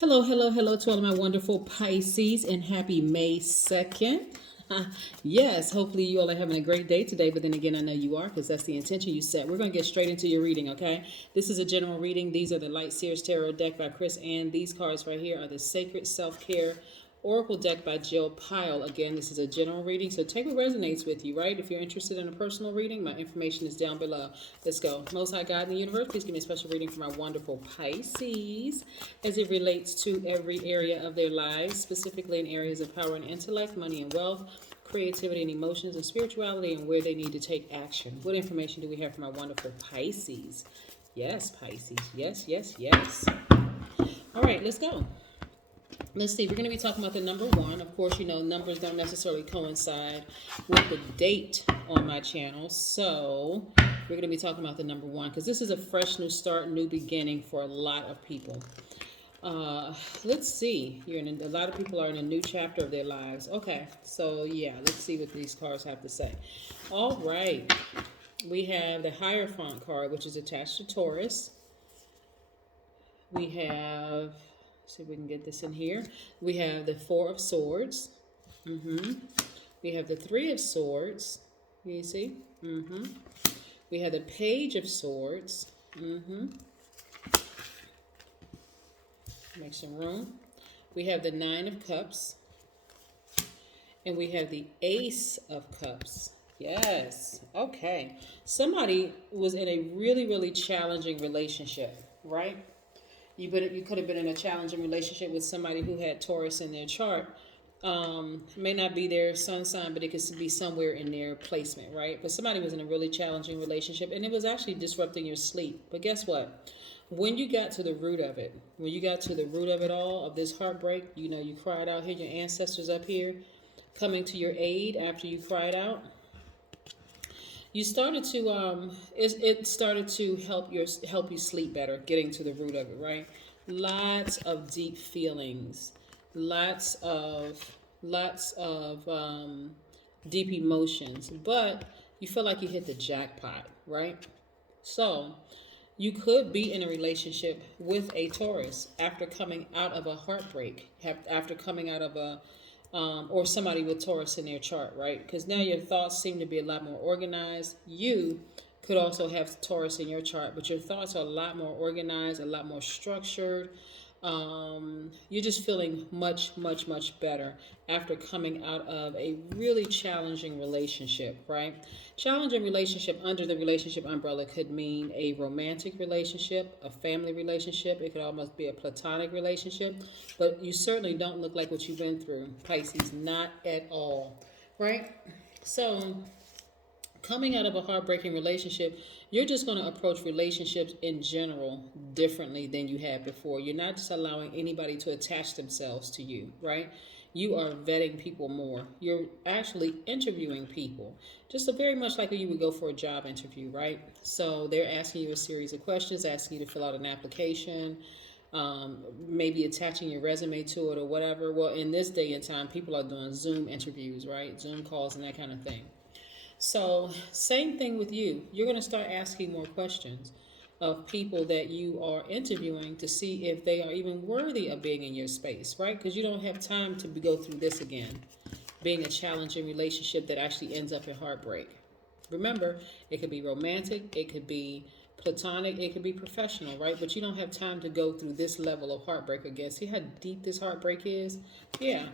Hello, hello, hello to all of my wonderful Pisces and happy May 2nd. Yes, hopefully you all are having a great day today, but then again, I know you are because that's the intention you set. We're going to get straight into your reading, okay? This is a general reading. These are the Light Seers Tarot deck by Chris, and these cards right here are the Sacred Self-Care Oracle deck by Jill Pyle. Again, this is a general reading, so take what resonates with you, right? If you're interested in a personal reading, my information is down below. Let's go. Most High God in the universe, please give me a special reading for my wonderful Pisces as it relates to every area of their lives, specifically in areas of power and intellect, money and wealth, creativity and emotions, and spirituality, and where they need to take action. What information do we have for my wonderful Pisces? Yes, Pisces. Yes, yes, yes. All right, let's go. Let's see, we're going to be talking about the number one. Of course, you know, numbers don't necessarily coincide with the date on my channel. So we're going to be talking about the number one because this is a fresh new start, new beginning for a lot of people. Let's see. A lot of people are in a new chapter of their lives. Okay, so yeah, let's see what these cards have to say. All right. We have the Hierophant card, which is attached to Taurus. We have, see if we can get this in here. We have the Four of Swords. We have the Three of Swords. You see? We have the Page of Swords. Make some room. We have the Nine of Cups. And we have the Ace of Cups. Yes. Okay. Somebody was in a really, really challenging relationship, right? You could have been in a challenging relationship with somebody who had Taurus in their chart. May not be their sun sign, but it could be somewhere in their placement, right? But somebody was in a really challenging relationship, and it was actually disrupting your sleep. But guess what? When you got to the root of it, when you got to the root of it all, of this heartbreak, you know, you cried out here, your ancestors up here coming to your aid after you cried out. You started to it started to help you sleep better, getting to the root of it, right? Lots of deep feelings, lots of deep emotions, but you feel like you hit the jackpot, right? So you could be in a relationship with a Taurus after coming out of a heartbreak, after coming out of or somebody with Taurus in their chart, right? Because now your thoughts seem to be a lot more organized. You could also have Taurus in your chart, but your thoughts are a lot more organized, a lot more structured. You're just feeling much, much, much better after coming out of a really challenging relationship, right? Challenging relationship under the relationship umbrella could mean a romantic relationship, a family relationship. It could almost be a platonic relationship, but you certainly don't look like what you've been through, Pisces, not at all, right? So coming out of a heartbreaking relationship, you're just going to approach relationships in general differently than you had before. You're not just allowing anybody to attach themselves to you, right? You are vetting people more. You're actually interviewing people, just very much like you would go for a job interview, right? So they're asking you a series of questions, asking you to fill out an application, maybe attaching your resume to it or whatever. Well, in this day and time, people are doing Zoom interviews, right? Zoom calls and that kind of thing. So, same thing with you. You're going to start asking more questions of people that you are interviewing to see if they are even worthy of being in your space, right? Because you don't have time to go through this again, being a challenging relationship that actually ends up in heartbreak. Remember, it could be romantic, it could be platonic, it could be professional, right? But you don't have time to go through this level of heartbreak again. See how deep this heartbreak is? Yeah.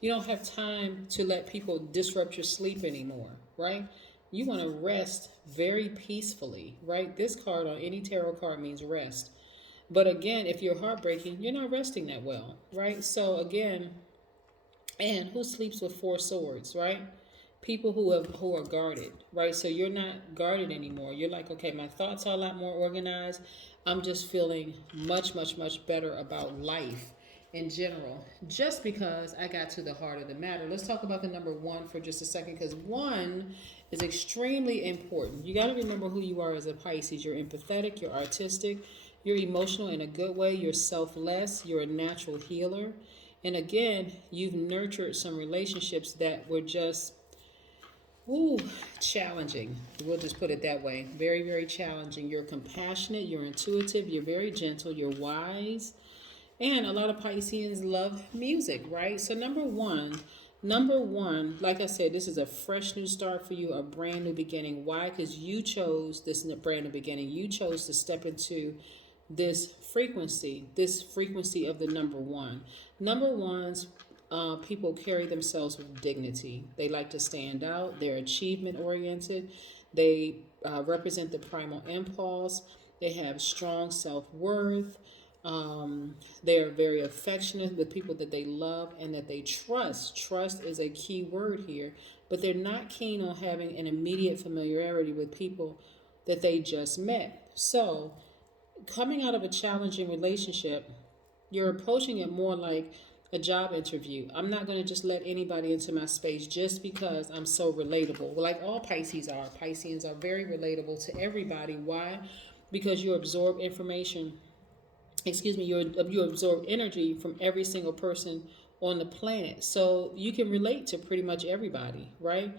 You don't have time to let people disrupt your sleep anymore, right? You want to rest very peacefully, right? This card on any tarot card means rest. But again, if you're heartbreaking, you're not resting that well, right? So again, and who sleeps with four swords, right? People who are guarded, right? So you're not guarded anymore. You're like, okay, my thoughts are a lot more organized. I'm just feeling much, much, much better about life in general, just because I got to the heart of the matter. Let's talk about the number one for just a second, because one is extremely important. You got to remember who you are as a Pisces. You're empathetic, you're artistic, you're emotional in a good way, you're selfless, you're a natural healer. And again, you've nurtured some relationships that were just challenging. We'll just put it that way. Very, very challenging. You're compassionate, you're intuitive, you're very gentle, you're wise, And a lot of Pisceans love music, right? So number one, like I said, this is a fresh new start for you, a brand new beginning. Why? Because you chose this brand new beginning. You chose to step into this frequency of the number one. Number ones, people carry themselves with dignity. They like to stand out. They're achievement oriented. They represent the primal impulse. They have strong self worth. They are very affectionate with people that they love and that they trust. Trust is a key word here, but they're not keen on having an immediate familiarity with people that they just met. So, coming out of a challenging relationship, you're approaching it more like a job interview. I'm not going to just let anybody into my space just because I'm so relatable. Like all Pisces are. Pisceans are very relatable to everybody. Why? Because you absorb information. You absorb energy from every single person on the planet. So you can relate to pretty much everybody, right?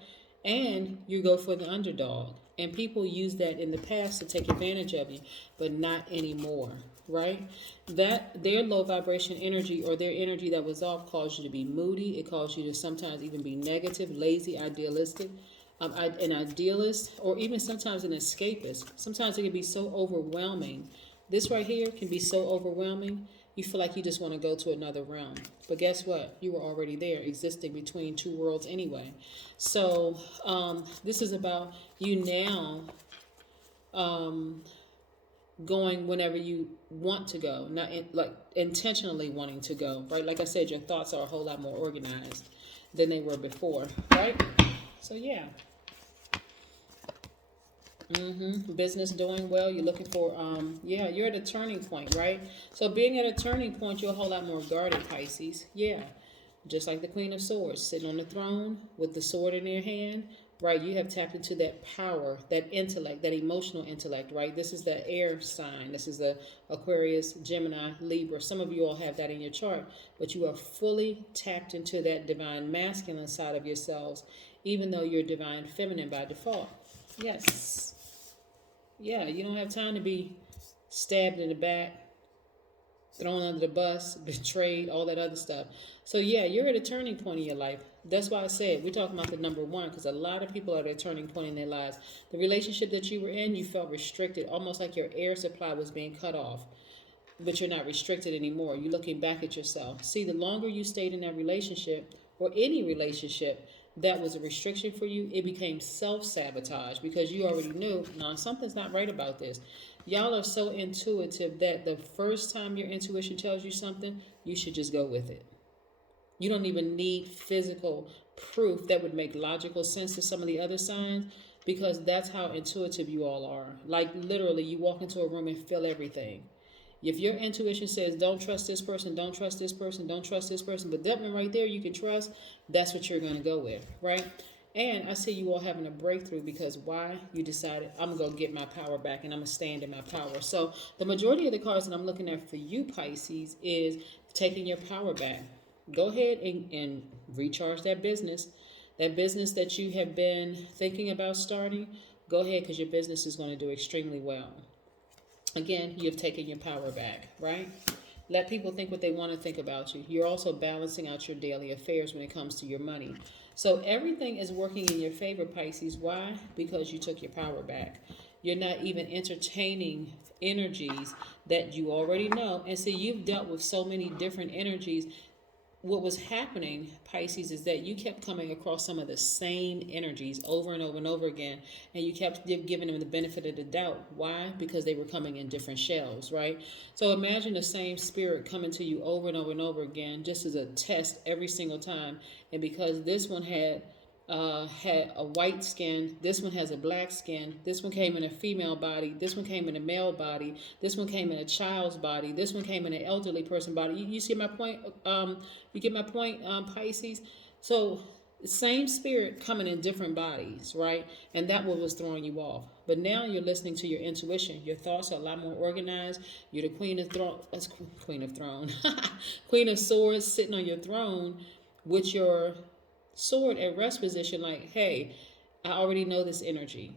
And you go for the underdog. And people use that in the past to take advantage of you, but not anymore, right? That their low vibration energy or their energy that was off caused you to be moody. It caused you to sometimes even be negative, lazy, idealistic. An idealist, or even sometimes an escapist. Sometimes it can be so overwhelming. This right here can be so overwhelming, you feel like you just want to go to another realm. But guess what? You were already there, existing between two worlds anyway. So this is about you now going whenever you want to go, not like intentionally wanting to go, right? Like I said, your thoughts are a whole lot more organized than they were before, right? So yeah. Business doing well. You're looking for, you're at a turning point, right? So being at a turning point, you're a whole lot more guarded, Pisces. Yeah. Just like the Queen of Swords, sitting on the throne with the sword in their hand, right? You have tapped into that power, that intellect, that emotional intellect, right? This is the air sign. This is the Aquarius, Gemini, Libra. Some of you all have that in your chart, but you are fully tapped into that divine masculine side of yourselves, even though you're divine feminine by default. Yes. Yeah, you don't have time to be stabbed in the back, thrown under the bus, betrayed, all that other stuff. So yeah, you're at a turning point in your life. That's why I said we're talking about the number one, because a lot of people are at a turning point in their lives. The relationship that you were in, you felt restricted, almost like your air supply was being cut off. But you're not restricted anymore. You're looking back at yourself. See, the longer you stayed in that relationship, or any relationship that was a restriction for you, it became self-sabotage because you already knew, no, something's not right about this. Y'all are so intuitive that the first time your intuition tells you something, you should just go with it. You don't even need physical proof that would make logical sense to some of the other signs, because that's how intuitive you all are. Like literally, you walk into a room and feel everything. If your intuition says, don't trust this person, don't trust this person, don't trust this person, but that one right there you can trust, that's what you're going to go with, right? And I see you all having a breakthrough because why? You decided, I'm going to get my power back and I'm going to stand in my power. So the majority of the cards that I'm looking at for you, Pisces, is taking your power back. Go ahead and recharge that business. That business that you have been thinking about starting, go ahead, because your business is going to do extremely well. Again, you've taken your power back, right? Let people think what they want to think about you. You're also balancing out your daily affairs when it comes to your money. So everything is working in your favor, Pisces. Why? Because you took your power back. You're not even entertaining energies that you already know. And see, you've dealt with so many different energies. What was happening, Pisces, is that you kept coming across some of the same energies over and over and over again, and you kept giving them the benefit of the doubt. Why? Because they were coming in different shells, right? So imagine the same spirit coming to you over and over and over again, just as a test every single time. And because this one had a white skin, this one has a black skin, this one came in a female body, this one came in a male body, this one came in a child's body, this one came in an elderly person body. You see my point? You get my point, Pisces? So same spirit coming in different bodies, right? And that was throwing you off. But now you're listening to your intuition. Your thoughts are a lot more organized. You're the queen of throne. That's queen of throne. Queen of swords, sitting on your throne with your sword at rest position, like, hey, I already know this energy.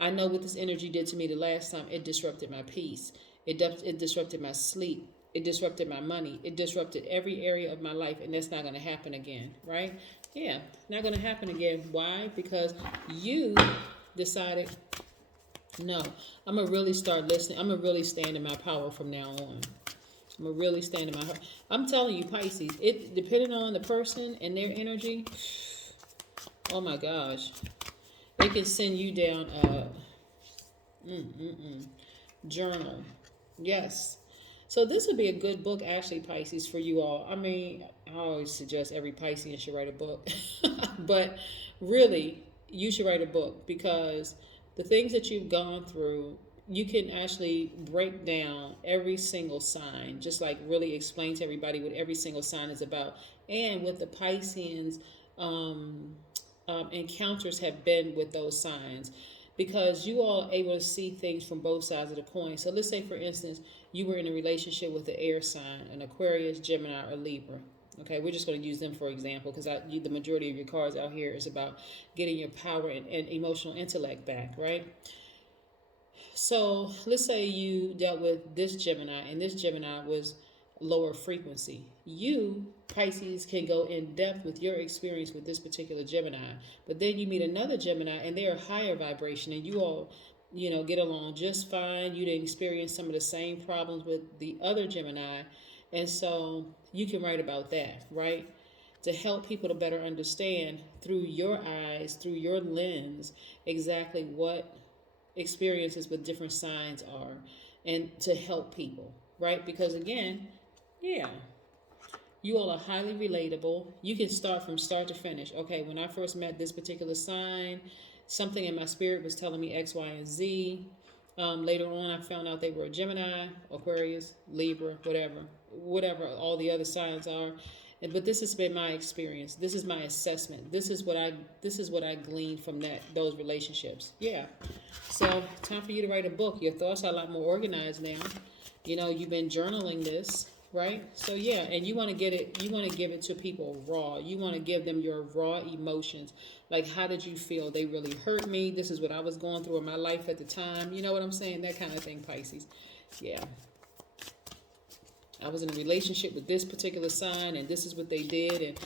I know what this energy did to me the last time. It disrupted my peace. It disrupted my sleep. It disrupted my money. It disrupted every area of my life, and that's not going to happen again, right? Yeah, not going to happen again. Why? Because you decided, no, I'm going to really start listening. I'm going to really stand in my power from now on. I'm going to really stand in my heart. I'm telling you, Pisces, it depending on the person and their energy, oh my gosh, it can send you down a journal. Yes. So this would be a good book, actually, Pisces, for you all. I mean, I always suggest every Piscean should write a book. But really, you should write a book because the things that you've gone through, you can actually break down every single sign, just like really explain to everybody what every single sign is about. And what the Pisceans encounters have been with those signs, because you all are able to see things from both sides of the coin. So let's say, for instance, you were in a relationship with an air sign, an Aquarius, Gemini, or Libra. Okay, we're just going to use them for example because the majority of your cards out here is about getting your power and emotional intellect back, right? So let's say you dealt with this Gemini, and this Gemini was lower frequency. You, Pisces, can go in depth with your experience with this particular Gemini, but then you meet another Gemini and they're higher vibration, and you all, get along just fine. You didn't experience some of the same problems with the other Gemini, and so you can write about that, right? To help people to better understand through your eyes, through your lens, exactly what experiences with different signs are, and to help people, right? Because again, yeah, you all are highly relatable. You can start from start to finish. Okay, when I first met this particular sign, something in my spirit was telling me X, Y, and Z. Later on, I found out they were a Gemini, Aquarius, Libra, whatever all the other signs are. But this has been my experience. This is my assessment. This is what I gleaned from those relationships. Yeah. So time for you to write a book. Your thoughts are a lot more organized now. You've been journaling this, right? So yeah, and you want to give it to people raw. You want to give them your raw emotions. Like, how did you feel? They really hurt me. This is what I was going through in my life at the time. You know what I'm saying? That kind of thing, Pisces. Yeah. I was in a relationship with this particular sign, and this is what they did, and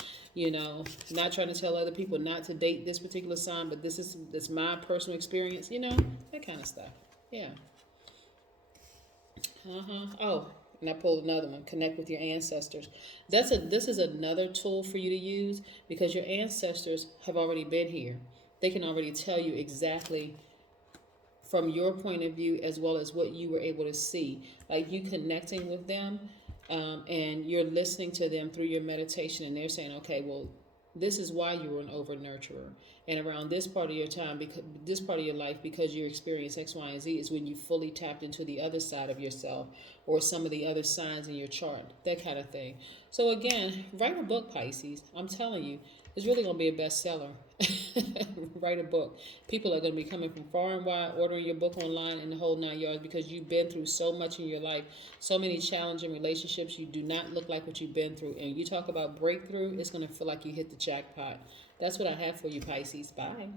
not trying to tell other people not to date this particular sign, but this is my personal experience, that kind of stuff. Yeah. Oh, and I pulled another one. Connect with your ancestors. This is another tool for you to use because your ancestors have already been here. They can already tell you exactly from your point of view as well as what you were able to see. Like you connecting with them, and you're listening to them through your meditation, and they're saying, okay, well, this is why you were an over nurturer, and around this part of your time, because this part of your life, because you experience X, Y, and Z, is when you fully tapped into the other side of yourself or some of the other signs in your chart, that kind of thing. So again, write a book, Pisces. I'm telling you, it's really going to be a bestseller. Write a book. People are going to be coming from far and wide, ordering your book online and the whole 9 yards, because you've been through so much in your life, so many challenging relationships. You do not look like what you've been through. And you talk about breakthrough, it's going to feel like you hit the jackpot. That's what I have for you, Pisces. Bye.